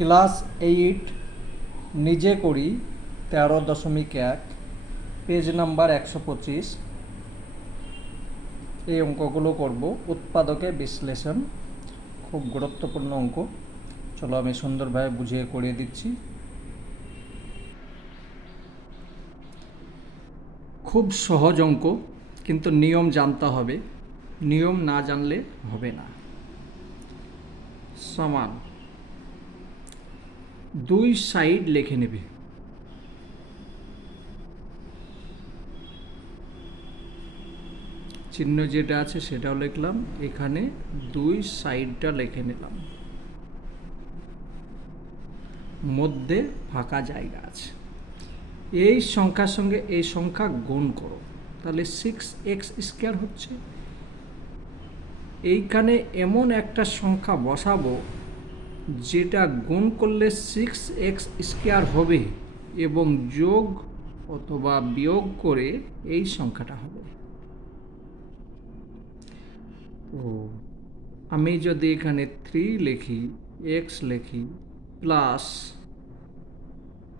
Class eight, নিজে করি, তেরো দশমিক এক, পেজ নাম্বার একশো পঁচিশ। এই অঙ্কগুলো করব। উৎপাদকে বিশ্লেষণ, খুব গুরুত্বপূর্ণ অঙ্ক। চলো আমি সুন্দরভাবে বুঝিয়ে করিয়ে দিচ্ছি। খুব সহজ অঙ্ক, কিন্তু নিয়ম জানতে হবে। নিয়ম না জানলে হবে না। সমান। দুই সাইড লিখে নেবে। চিহ্ন যেটা আছে সেটাও লিখলাম। এখানে দুই সাইডটা লিখে নিলাম। মধ্যে ফাঁকা জায়গা আছে। এই সংখ্যার সঙ্গে এই সংখ্যা গুণ করো। তাহলে সিক্স এক্স স্কোয়ার হচ্ছে। এইখানে এমন একটা সংখ্যা বসাবো যেটা গুণ করলে সিক্স এক্স স্কোয়ার হবে এবং যোগ অথবা বিয়োগ করে এই সংখ্যাটা হবে। তো আমি যদি এখানে থ্রি লিখি এক্স লিখি প্লাস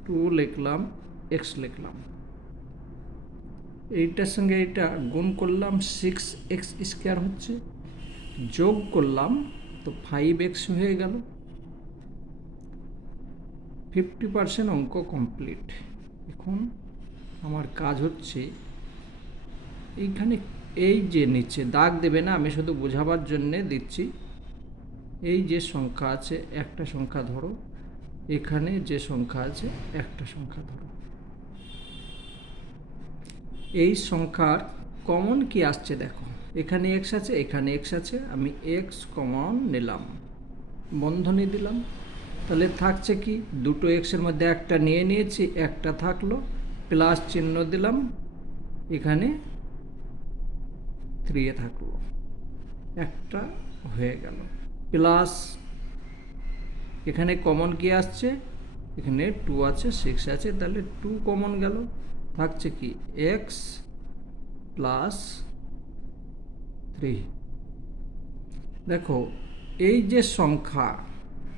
টু লিখলাম এক্স লিখলাম। এইটার সঙ্গে এইটা গুণ করলাম সিক্স এক্স স্কোয়ার হচ্ছে, যোগ করলাম, তো ফাইভ এক্স হয়ে গেল। ফিফটি পার্সেন্ট অঙ্ক কমপ্লিট এখন আমার কাজ হচ্ছে এইখানে এই যে নিচে, দাগ দেবে না, আমি শুধু বোঝাবার জন্যে দিচ্ছি। এই যে সংখ্যা আছে, একটা সংখ্যা ধরো। এখানে যে সংখ্যা আছে, একটা সংখ্যা ধরো। এই সংখ্যার কমন কি আসছে দেখো। এখানে এক্স আছে, এখানে এক্স আছে, আমি এক্স কমন নিলাম। বন্ধনী দিলাম। তাহলে থাকছে কি? দুটো এক্সের মধ্যে একটা নিয়ে নিয়েছি, একটা থাকল প্লাস চিহ্ন দিলাম, এখানে থ্রি এ থাকল। একটা হয়ে গেল। প্লাস এখানে কমন কি আসছে? এখানে টু আছে সিক্স আছে, তাহলে টু কমন গেল। থাকছে কি? এক্স প্লাস থ্রি দেখো, এই যে সংখ্যা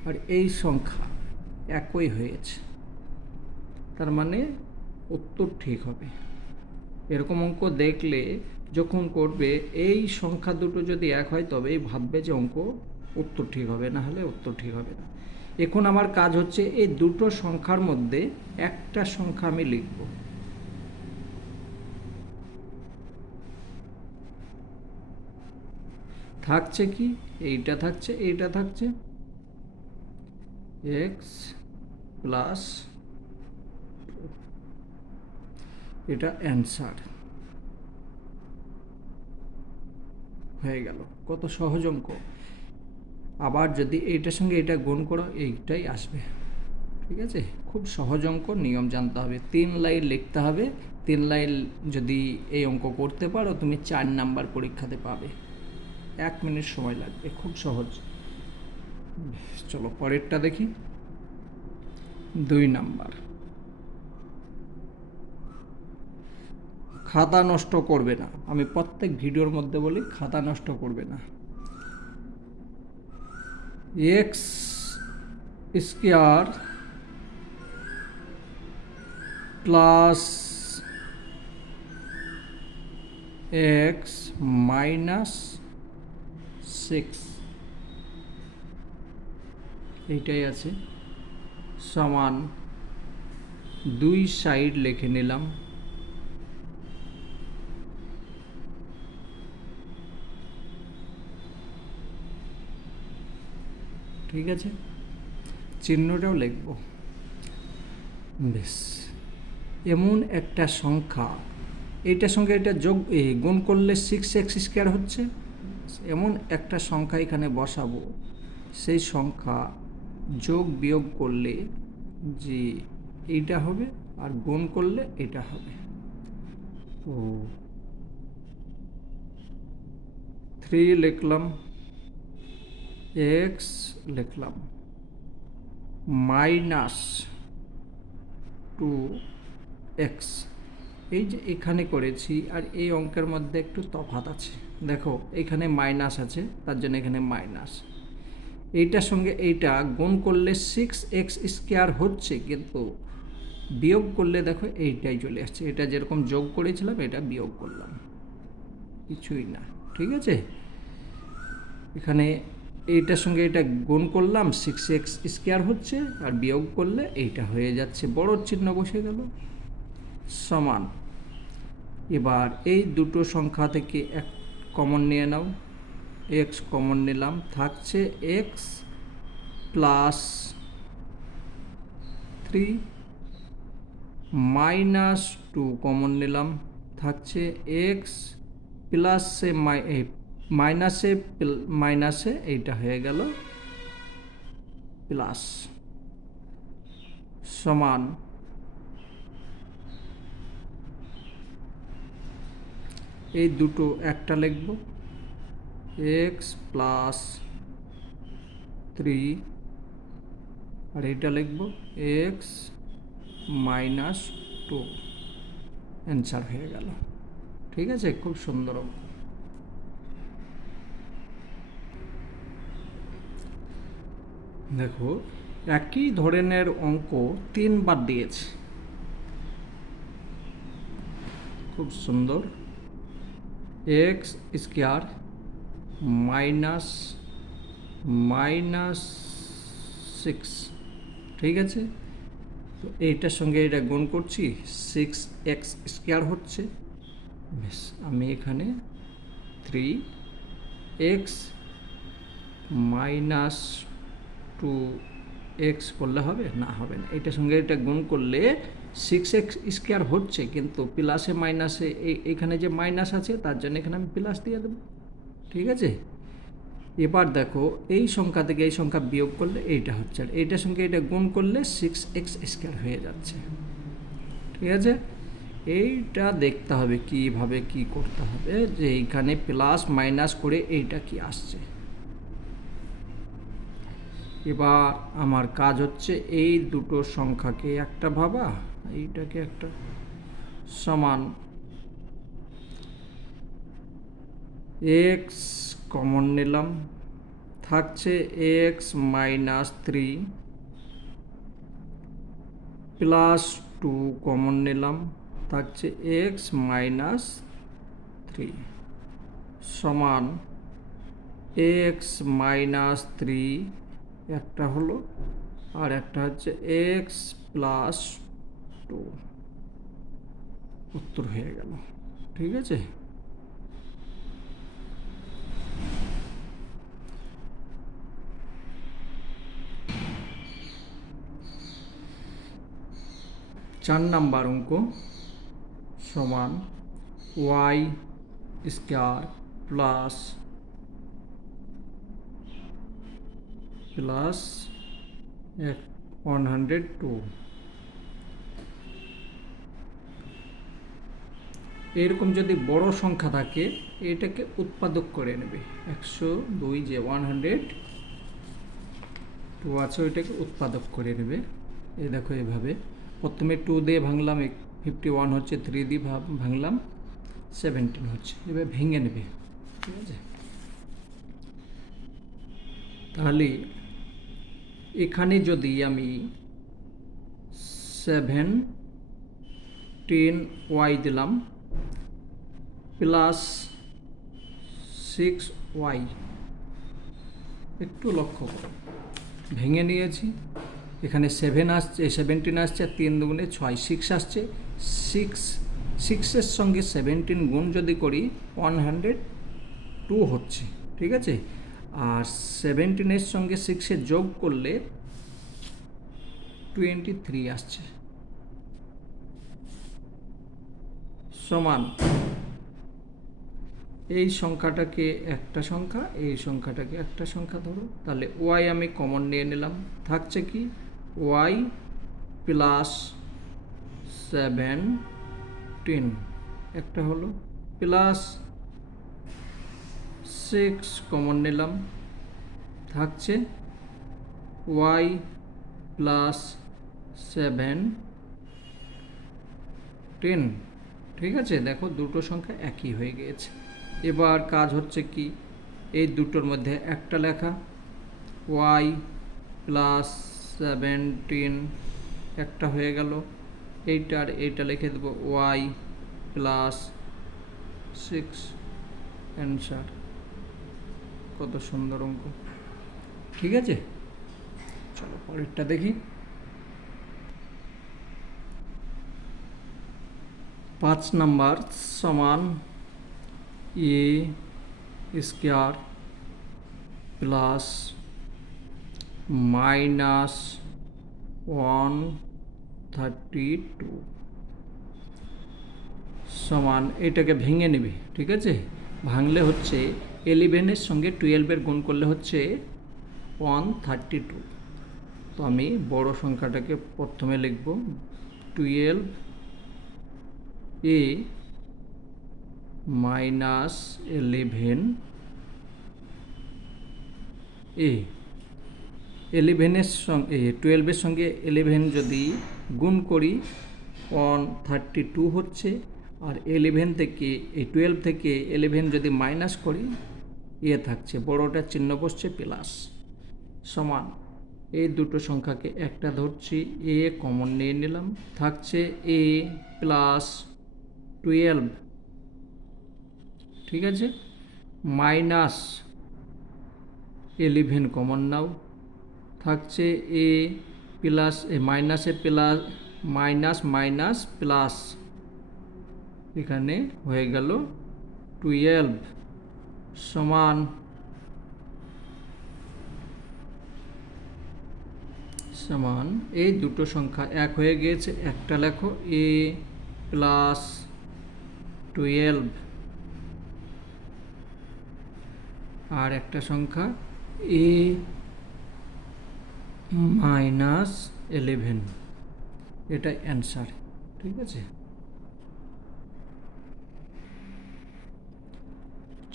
আর এই সংখ্যা একই হয়েছে। তার মানে উত্তর ঠিক হবে। এরকম অঙ্ক দেখলে যখন করবে, এই সংখ্যা দুটো যদি এক হয়, তবেই ভাববে যে অঙ্ক উত্তর ঠিক হবে, না হলে উত্তর ঠিক হবে না। এখন আমার কাজ হচ্ছে এই দুটো সংখ্যার মধ্যে একটা সংখ্যা আমি লিখব। থাকছে কি? এইটা থাকছে এইটা থাকছে। এক্স প্লাস এটা অ্যান্সার হয়ে গেল। কত সহজ অঙ্ক। আবার যদি এইটার সঙ্গে এটা গুণ করো, এইটাই আসবে। ঠিক আছে? খুব সহজ অঙ্ক, নিয়ম জানতে হবে। তিন লাইন লিখতে হবে। তিন লাইন যদি এই অঙ্ক করতে পারো, তুমি চার নাম্বার পরীক্ষাতে পাবে। এক মিনিট সময় লাগবে। খুব সহজ। চলো পরেরটা দেখি। দুই নাম্বার। খাতা নষ্ট করবে না। আমি প্রত্যেক ভিডিওর মধ্যে বলি, খাতা নষ্ট করবে না। X square plus x minus six এইটাই আছে। সমান দুই সাইড লিখে নিলাম। ঠিক আছে? চিহ্নটাও লিখব। বেশ। এমন একটা সংখ্যা। এইটার সঙ্গে এটা যোগ গুণ করলে সিক্স এক্স স্কোয়ার হচ্ছে। এমন একটা সংখ্যা এখানে বসাবো। সেই সংখ্যা যোগ বিয়োগ করলে যে এইটা হবে আর গুণ করলে এটা হবে। ও থ্রি লিখলাম এক্স লিখলাম মাইনাস টু এক্স এই যে এখানে করেছি আর এই অঙ্কের মধ্যে একটু তফাৎ আছে। দেখো, এখানে মাইনাস আছে, তার জন্য এখানে মাইনাস এইটার সঙ্গে এইটা গুণ করলে সিক্স এক্স স্কোয়ার হচ্ছে কিন্তু বিয়োগ করলে দেখো এইটাই চলে আসছে। এটা যেরকম যোগ করেছিলাম, এটা বিয়োগ করলাম। কিছুই না, ঠিক আছে? এখানে এইটার সঙ্গে এটা গুণ করলাম সিক্স এক্স স্কোয়ার হচ্ছে আর বিয়োগ করলে এইটা হয়ে যাচ্ছে। বড় চিহ্ন বসে গেল। সমান। এবার এই দুটো সংখ্যা থেকে এক কমন নিয়ে নাও। এক্স কমন নিলাম, থাকছে x plus three minus two common নিলাম, থাকছে এক্স প্লাসে মাই মাইনাসে মাইনাসে এইটা হয়ে গেল প্লাস সমান এই দুটো একটা লিখব। এক্স প্লাস থ্রি আর এটা লিখব এক্স মাইনাস টু অ্যান্সার হয়ে গেল। ঠিক আছে? খুব সুন্দর অঙ্ক। দেখো, একই ধরনের অঙ্ক তিনবার দিয়েছে। খুব সুন্দর। X square minus minus six, ঠিক আছে? তো এইটার সঙ্গে এটা গুণ করছি, সিক্স এক্স স্কোয়ার হচ্ছে। বেশ, আমি এখানে three x minus two x করলে হবে? না হবে না। এটার সঙ্গে এটা গুণ করলে সিক্স এক্স স্কোয়ার হচ্ছে, কিন্তু প্লাসে মাইনাসে এখানে যে মাইনাস আছে, তার জন্য এখানে আমি প্লাস দিয়ে দেবো। ঠিক আছে? এবার দেখো, এই সংখ্যা থেকে এই সংখ্যা বিয়োগ করলে এইটা হচ্ছে, আর এইটার সঙ্গে এটা গুণ করলে সিক্স এক্স স্কোয়ার হয়ে যাচ্ছে। ঠিক আছে? এইটা দেখতে হবে কীভাবে কি করতে হবে, যে এইখানে প্লাস মাইনাস করে এইটা কি আসছে। এবার আমার কাজ হচ্ছে এই দুটো সংখ্যাকে একটা ভাবা, এইটাকে একটা সমান এক্স কমন নিলাম। থাকছে x minus three plus two common নিলাম। থাকছে এক্স মাইনাস থ্রি সমান এক্স মাইনাস থ্রি একটা হলো, আর একটা হচ্ছে এক্স প্লাস টু উত্তর হয়ে গেল। ঠিক আছে? চার নাম্বার অঙ্ক সমান y square plus plus one hundred two এরকম যদি বড় সংখ্যা থাকে, এটাকে উৎপাদক করে নেবে। একশো দুই যে ওয়ান হান্ড্রেড টু আছে, ওইটাকে উৎপাদক করে নেবে। এই দেখো এভাবে। প্রথমে টু দিয়ে ভাঙলাম ফিফটি ওয়ান হচ্ছে থ্রি দিয়ে ভাঙলাম সেভেন্টিন হচ্ছে। এবার ভেঙে নেবে, ঠিক আছে? তাহলে এখানে যদি আমি সেভেন টেন ওয়াই দিলাম প্লাস সিক্স ওয়াই একটু লক্ষ্য ভেঙে নিয়েছি। এখানে সেভেন আসছে সেভেন্টিন আসছে, তিন দুগুণে ছয় সিক্স আসছে সিক্স সিক্সের সঙ্গে সেভেন্টিন গুণ যদি করি ওয়ান হান্ড্রেড টু হচ্ছে, ঠিক আছে? আর সেভেন্টিনের সঙ্গে সিক্সে যোগ করলে টোয়েন্টি থ্রি আসছে। সমান এই সংখ্যাটাকে একটা সংখ্যা, এই সংখ্যাটাকে একটা সংখ্যা ধরো, তাহলে ওয়াই আমি কমন নিয়ে নিলাম, থাকছে কি? Y plus seven ten. একটা হলো প্লাস সিক্স কমন নিলাম। থাকছে ওয়াই প্লাস সেভেন টেন। ঠিক আছে, দেখো দুটো সংখ্যা একই হয়ে গিয়েছে। এবার কাজ হচ্ছে কি? এই দুটোর মধ্যে একটা লেখা, ওয়াই প্লাস সেভেন্টিন একটা হয়ে গেল। এইটার এইটা লিখে দেবো ওয়াই প্লাস সিক্স অ্যান্সার কত সুন্দর অঙ্ক। ঠিক আছে? চলো পরেরটা দেখি। পাঁচ নাম্বার সমান a square plus minus one thirty two সমান এটাকে ভেঙে নেবে, ঠিক আছে? ভাঙলে হচ্ছে এলিভেনের সঙ্গে টুয়েলভের গুণ করলে হচ্ছে ওয়ান থার্টি টু তো আমি বড় সংখ্যাটাকে প্রথমে লিখব twelve a minus eleven a এলিভেনের সঙ্গে টুয়েলভের সঙ্গে এলেভেন যদি গুণ করি ওয়ান থার্টি টু হচ্ছে। আর এলেভেন থেকে এই টুয়েলভ থেকে এলেভেন যদি মাইনাস করি ইয়ে থাকছে বড়টার চিহ্ন বসছে প্লাস সমান। এই দুটো সংখ্যাকে একটা ধরছি, এ কমন নিয়ে নিলাম, থাকছে এ প্লাস টুয়েলভ ঠিক আছে? মাইনাস এলিভেন কমন নাও। থাকছে এ প্লাস এ মাইনাসে প্লাস মাইনাস মাইনাস প্লাস এখানে হয়ে গেল টুয়েলভ সমান সমান এই দুটো সংখ্যা এক হয়ে গিয়েছে। একটা লেখো এ প্লাস টুয়েলভ আর একটা সংখ্যা এ মাইনাস এলেভেন। এটা অ্যান্সার, ঠিক আছে?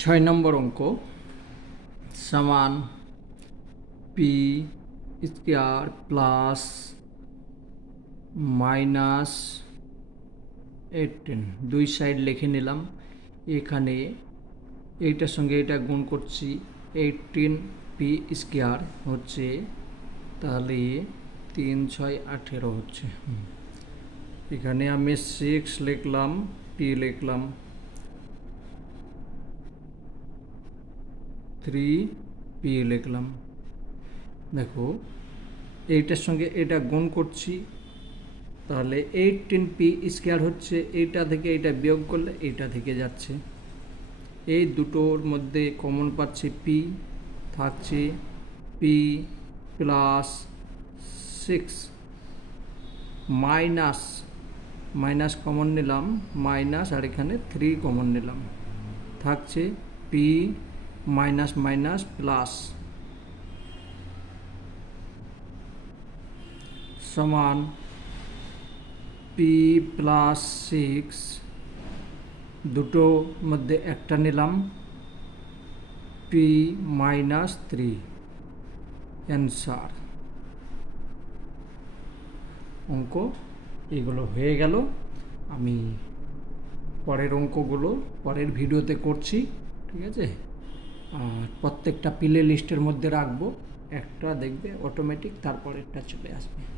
ছয় নম্বর অঙ্ক, সমান p square plus minus eighteen দুই সাইড লিখে নিলাম, এখানে এইটার সঙ্গে এটা গুণ করছি এইটিন পি স্কোয়ার হচ্ছে তাহলে তিন ছয় আঠেরো হচ্ছে। এখানে আমি সিক্স লিখলাম পি লিখলাম। থ্রি পি লিখলাম। দেখো, এইটার সঙ্গে এটা গুণ করছি, তাহলে এইটিন পি স্কোয়ার হচ্ছে, এইটা থেকে এইটা বিয়োগ করলে এইটা থেকে যাচ্ছে। এই দুটোর মধ্যে কমন পাচ্ছি পি থাকছে p plus six minus minus common নিলাম মাইনাস আর এখানে থ্রি কমন নিলাম। থাকছে পি মাইনাস মাইনাস প্লাস সমান পি প্লাস সিক্স দুটো মধ্যে একটা নিলাম পি মাইনাস থ্রি অ্যান্সার। অঙ্ক, এগুলো হয়ে গেল। আমি পরের অঙ্কগুলো পরের ভিডিওতে করছি, ঠিক আছে? আর প্রত্যেকটা প্লে লিস্টের মধ্যে রাখব। একটা দেখবে অটোমেটিক তারপরেরটা চলে আসবে।